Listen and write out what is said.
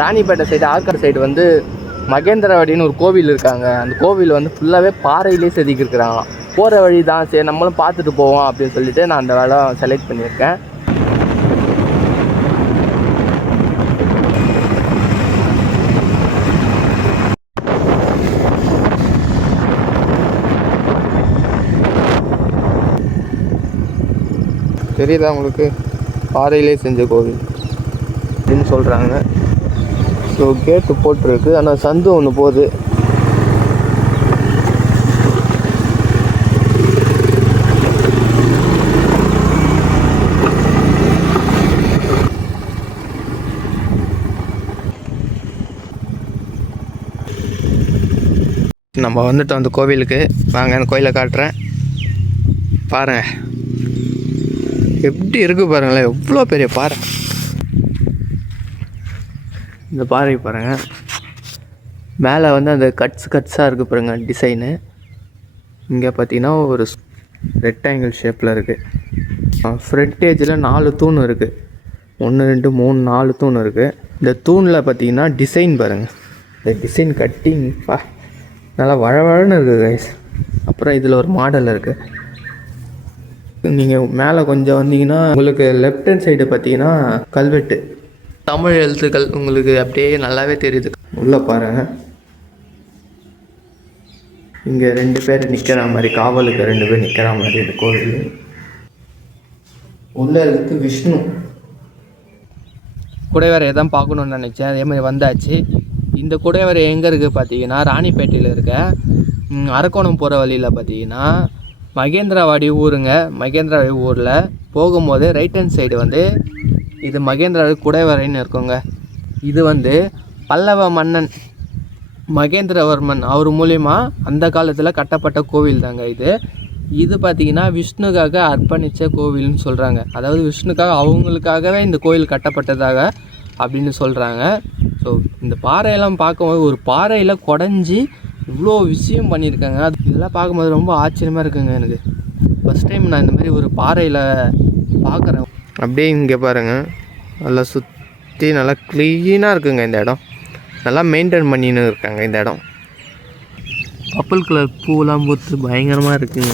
Ranipet side Arcot side வந்து மகேந்திரவாடின்னு ஒரு கோவில் இருக்காங்க. அந்த கோவில் வந்து ஃபுல்லாகவே பாறையிலே செதுக்கியிருக்கிறாங்களாம் போகிற வழி தான் சரி நம்மளும் பார்த்துட்டு போவோம் அப்படின்னு சொல்லிட்டு நான் அந்த வேலை செலக்ட் பண்ணியிருக்கேன். தெரியுதா உங்களுக்கு? பாறையிலே செஞ்ச கோவில். அப்படின்னு சொல்கிறாங்க ஸோ கேட்டு போட்டிருக்கு. ஆனால் சந்து ஒன்று போகுது. நம்ம வந்துட்டோம் அந்த கோவிலுக்கு. வாங்க அந்த கோயிலை காட்டுறேன். பாருங்கள் எப்படி இருக்கு பாருங்களேன். எவ்வளோ பெரிய பாறை. இந்த பாறை பாருங்கள் மேலே வந்து அந்த கட்ஸ் கட்ஸாக இருக்குது பாருங்க டிசைனு இங்கே பார்த்தீங்கன்னா ஒரு ரெக்டாங்கிள் ஷேப்பில் இருக்குது ஃப்ரண்டேஜில் நாலு தூண் இருக்குது ஒன்று ரெண்டு மூணு நாலு தூண் இருக்குது இந்த தூணில் பார்த்தீங்கன்னா டிசைன் பாருங்கள் இந்த டிசைன் கட்டிங் பா நல்லா வழவழன்னு இருக்குது கைஸ் அப்புறம் இதில் ஒரு மாடல் இருக்குது நீங்கள் மேலே கொஞ்சம் வந்தீங்கன்னா உங்களுக்கு லெஃப்ட் ஹேண்ட் சைடு பார்த்தீங்கன்னா கல்வெட்டு. தமிழ் எழுத்துக்கள் உங்களுக்கு அப்படியே நல்லாவே தெரியுது. உள்ளே பாருங்க இங்கே ரெண்டு பேர் நிற்கிற மாதிரி காவலுக்கு ரெண்டு பேர் நிற்கிற மாதிரி இந்த கோவில் உள்ளே இருக்கிறது விஷ்ணு. குடைவரை தான் பார்க்கணுன்னு நினச்சேன். அதே மாதிரி வந்தாச்சு. இந்த குடைவரை எங்கே இருக்குது பார்த்தீங்கன்னா ராணிப்பேட்டையில் இருக்க அரக்கோணம் போகிற வழியில் பார்த்தீங்கன்னா மகேந்திரவாடி ஊருங்க. மகேந்திரவாடி ஊரில் போகும்போது ரைட் ஹேண்ட் சைடு வந்து இது மகேந்திரவாடி குடைவரைன்னு இருக்குங்க. இது வந்து பல்லவ மன்னன் மகேந்திரவர்மன் அவர் மூலிமா அந்த காலத்தில் கட்டப்பட்ட கோவில் தாங்க இது. இது பார்த்தீங்கன்னா விஷ்ணுக்காக அர்ப்பணித்த கோவில்னு சொல்கிறாங்க அதாவது விஷ்ணுக்காக அவங்களுக்காகவே இந்த கோயில் கட்டப்பட்டதாக அப்படின்னு சொல்கிறாங்க ஸோ இந்த பாறையெல்லாம் பார்க்கும்போது ஒரு பாறையில் குடஞ்சி இவ்வளோ விஷயம் பண்ணியிருக்காங்க. அது இதெல்லாம் பார்க்கும்போது ரொம்ப ஆச்சரியமாக இருக்குங்க எனக்கு. ஃபஸ்ட் டைம் நான் இந்த மாதிரி ஒரு பாறையில் பார்க்குறேன். அப்படியே இங்கே பாருங்கள் நல்லா சுற்றி நல்லா க்ளீனாக இருக்குங்க இந்த இடம். நல்லா மெயின்டைன் பண்ணின்னு இருக்காங்க இந்த இடம். பப்பிள் கலர் பூவெல்லாம் பூத்து பயங்கரமாக இருக்குங்க.